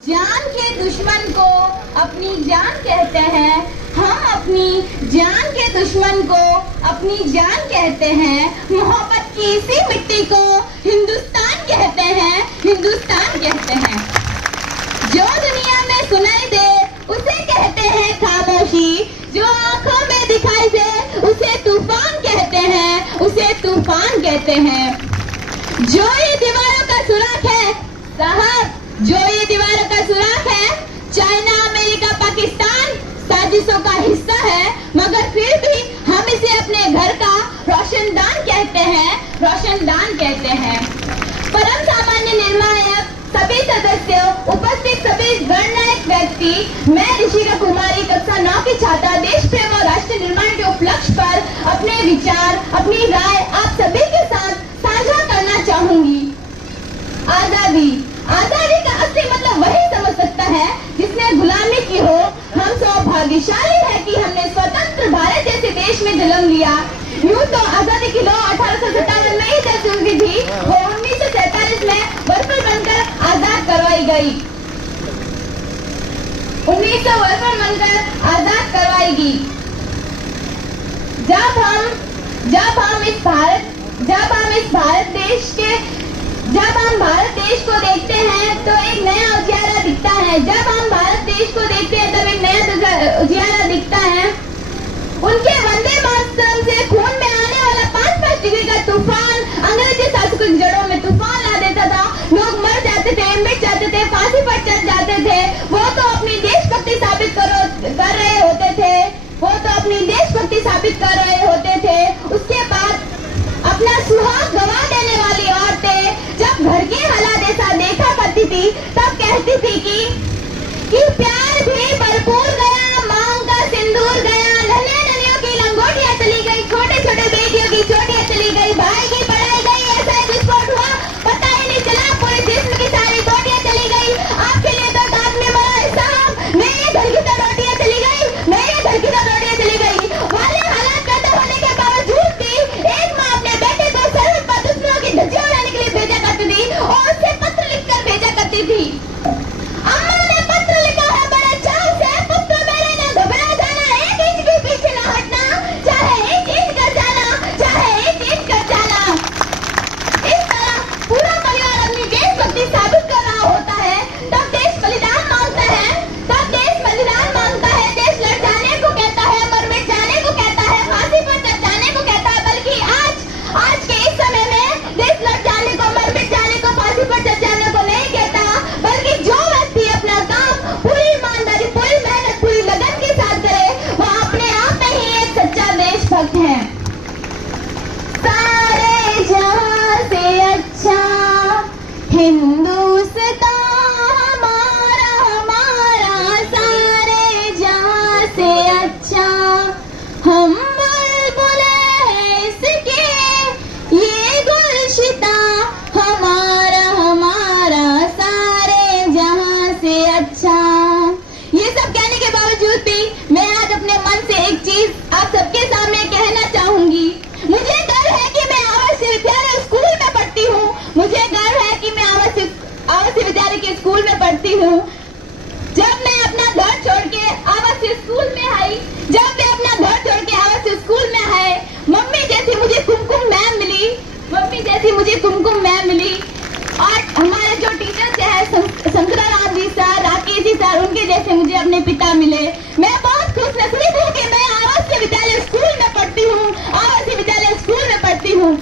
जान के दुश्मन को अपनी जान कहते हैं, हम अपनी जान के दुश्मन को अपनी जान कहते हैं। मोहब्बत की इसी मिट्टी को हिंदुस्तान कहते हैं, हिंदुस्तान कहते हैं। जो दुनिया में सुनाई दे उसे कहते हैं खामोशी, जो आंखों में दिखाई दे उसे तूफान कहते हैं, उसे तूफान कहते हैं। जो ये दीवारों का सुराख है साहब, जो ये दीवारों का सुराख है, चाइना अमेरिका पाकिस्तान साजिशों का हिस्सा है, मगर फिर भी हम इसे अपने घर का रोशनदान कहते हैं, रोशनदान कहते हैं। परम सामान्य निर्णायक सभी सदस्यों, उपस्थित सभी गणनायक व्यक्ति, मैं ऋषिका कुमारी कक्षा 9 की छात्रा देश प्रेम और राष्ट्र निर्माण के उपलक्ष्य पर अपने विचार, अपनी राय आप सभी के साथ साझा करना चाहूंगी। आजादी, आजादी का असली मतलब वही समझ सकता है जिसने गुलामी की हो। हम सौभाग्यशाली है कि हमने स्वतंत्र भारत जैसे देश में जन्म लिया। यूं तो आजादी की लौ 1857 में ही दर्ज हुई थी और 1947 में वर्कर बनकर आजाद करवाई गई। 1900 वर्कर बनकर आजाद करवाएगी। जब हम भारत देश को देखते हैं तो एक नया उजियारा दिखता है। जब हम भारत देश को देखते हैं तब एक नया उजियारा दिखता है। उनके वंदे मातरम से खून में आने वाला 5-5 डिग्री का तूफान अंग्रेजी शासकों की जड़ों में तूफान ला देता था। लोग मर जाते थे, मिट जाते थे, फांसी पर चढ़ जाते थे। वो तो अपनी देशभक्ति साबित कर रहे होते थे, वो तो अपनी देशभक्ति साबित कर रहे होते थे। उसके बाद अपना सुहाग गवा देने वाली औरतें जब घर के हालात ऐसा देखा करती थी तब कहती थी कि प्यार भी भरपूर गया, मांग का सिंदूर गया, नन्हे नन्हियों की लंगोटियां चली गई, छोटे छोटे बेटियों की चोटियां चली गई, भाई की पढ़ाई गई, ऐसा विस्फोट हुआ पता ही नहीं चला, पूरे जिस्म की सारी बोटियां चली गई। आपके लिए तो दांत में मरा है साहब, मेरे घर की तो रोटियां चली गई, मेरे घर की तो रोटियां चली गई। वाले हालात पैदा होने के बावजूद भी एक माँ अपने बेटे को सरहद पर दुश्मनों की धज्जियां उड़ाने के लिए भेजा करती थी और उसे पत्र लिखकर भेजा करती थी। अम्मा ने पत्र लिखा है बड़े चाव से, पुत्र मेरे ने घबरा जाना, एक इंच भी पीछे न हटना, चाहे एक इंच कर जाना, चाहे एक इंच कर जाना। इस तरह पूरा परिवार अपनी देशभक्ति साबित कर रहा होता है। तब देश बलिदान मांगता है, तब देश बलिदान मांगता है। देश लड़ जाने को कहता है, मर मिट जाने को कहता है, फांसी पर चढ़ जाने को कहता है। बल्कि आज के इस समय में देश लड़ जाने को, मर मिट जाने को, फांसी पर चढ़ जाने को नहीं कहता, बल्कि जो व्यक्ति अपना काम पूरी ईमानदारी, पूरी मेहनत, पूरी लगन के साथ करे वह अपने आप में ही एक सच्चा देशभक्त है। सारे जहां से अच्छा हिंदुस्तान हमारा, हमारा सारे जहां से अच्छा। हम बुलबुल हैं इसके ये गुलशिता, हमारा हमारा सारे जहां से अच्छा। ये सब कहने के बावजूद भी मैं आज अपने मन से एक चीज आप सबके सामने कहना चाहूंगी। मुझे गर्व है कि मैं आवासीय विद्यालय स्कूल में पढ़ती हूँ। मुझे गर्व है कि मैं आवासीय विद्यालय के स्कूल में पढ़ती हूँ। जब मैं अपना घर छोड़ के आवासीय स्कूल में आई, जब मैं अपना घर छोड़ के आवासीय स्कूल में आए, मम्मी जैसी मुझे कुमकुम मैम मिली, मम्मी जैसी मुझे कुमकुम मैम मिली। और हमारे जो टीचर्स हैं शंकराराम जी सर, राकेश जी सर, उनके जैसे मुझे अपने पिता मिले। मैं बहुत खुशनसीब हूँ कि मैं आवासीय विद्यालय स्कूल में पढ़ती हूँ, आवासीय विद्यालय स्कूल में पढ़ती हूँ।